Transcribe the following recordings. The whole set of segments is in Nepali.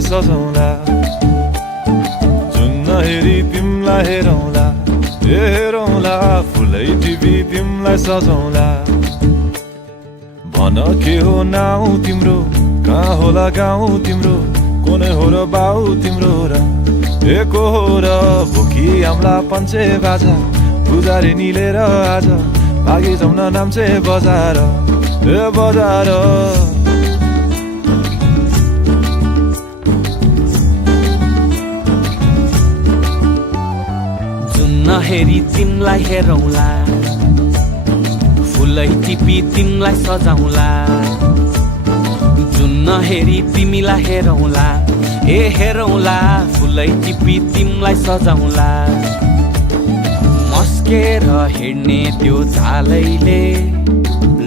तिमलाई सजाउँला जुन नहेरी तिमलाई हेरौँला हेरौँला फुलै टिपी तिमलाई सजाउँला भन के हो नाउ तिम्रो कहाँ होला गाउँ तिम्रो कोने हो र बाउ तिम्रो र एको हो र भोकी आम्ला पञ्चे बाजा पुजारी निलेर आज भागी जाउन नाम्चे बजार ए बजार जुन नहेरी तिमलाई हेरौँला फुलै टिपी तिमलाई सजाउँला जुन नहेरी तिमीलाई हेरौँला ए हेरौँला फुलै टिपी तिमलाई सजाउँला मस्केर हिँड्ने त्यो झालैले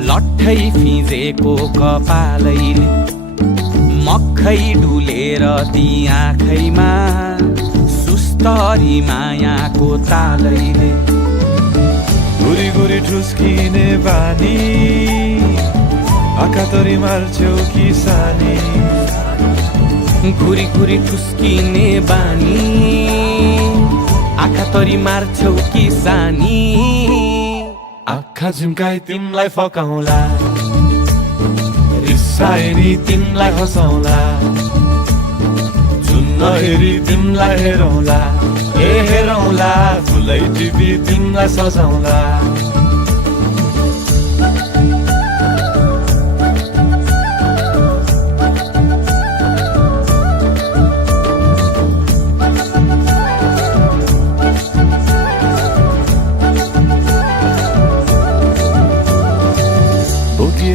लट्ठै फिजेको कपालैले मक्खै डुलेर ती आँखैमा सुस्तरी मायाको तालैले गुरी गुरी ठुस्किने बानी आँखा तरी मार्छौ कि सानी घुरी घुरी ठुस्किने बानी आँखा तरी मार्छौ कि सानी आँखा झुम्काई तिमलाई फकाउँला रिसाएरी तिमलाई हँसाउँला जुन नहेरी तिमलाई हेरौँला ए हेरौँला फुलै टिपी तिमलाई सजाउँला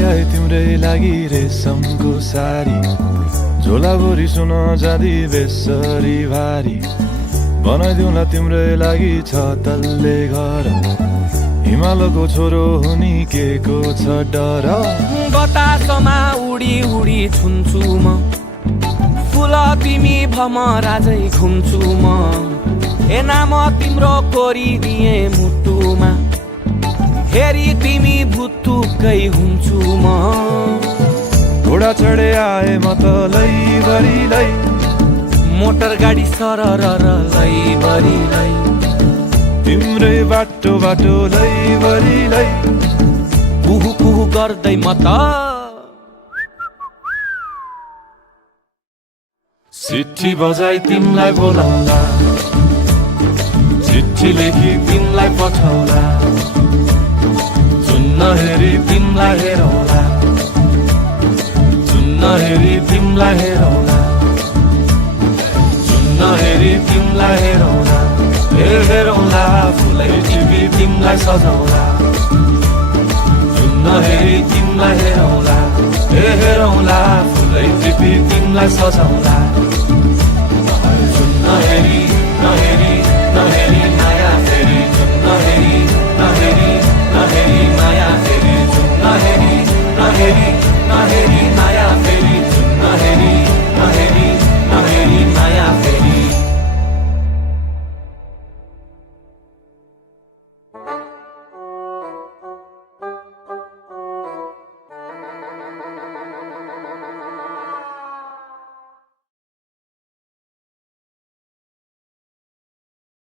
आए तिम्रै लागि रेशमको सारी झोलाभरि सुन जाँदी बेसरी भारी बनाइदिउँला तिम्रै लागि छ तल्ले घर हिमालको छोरो हुनी के को छ डर बतासमा उडी उडी छुन्छु म फुल तिमी भमराजै घुम्छु म ए नाम तिम्रो कोरिदिए मुटुमा हेरी तिमी भुत्तुकै हुन्छु म घोडा चढे आए म त लैभरि मोटर गाडी सरर लैभरि तिम्रै बाटो बाटो लैभरि कुहु कुहु गर्दै म त चिट्ठी बजाई तिमलाई बोलाउँला चिट्ठी लेखी तिमलाई पठाउँला जुन नहेरी तिमलाई हेरौँला जुन नहेरी तिमलाई हेरौँला जुन नहेरी तिमलाई हेरौँला हेरौँला फुलै टिपी तिमलाई सजाउँला जुन नहेरी तिमलाई हेरौँला हेरौँला फुलै टिपी तिमलाई सजाउँला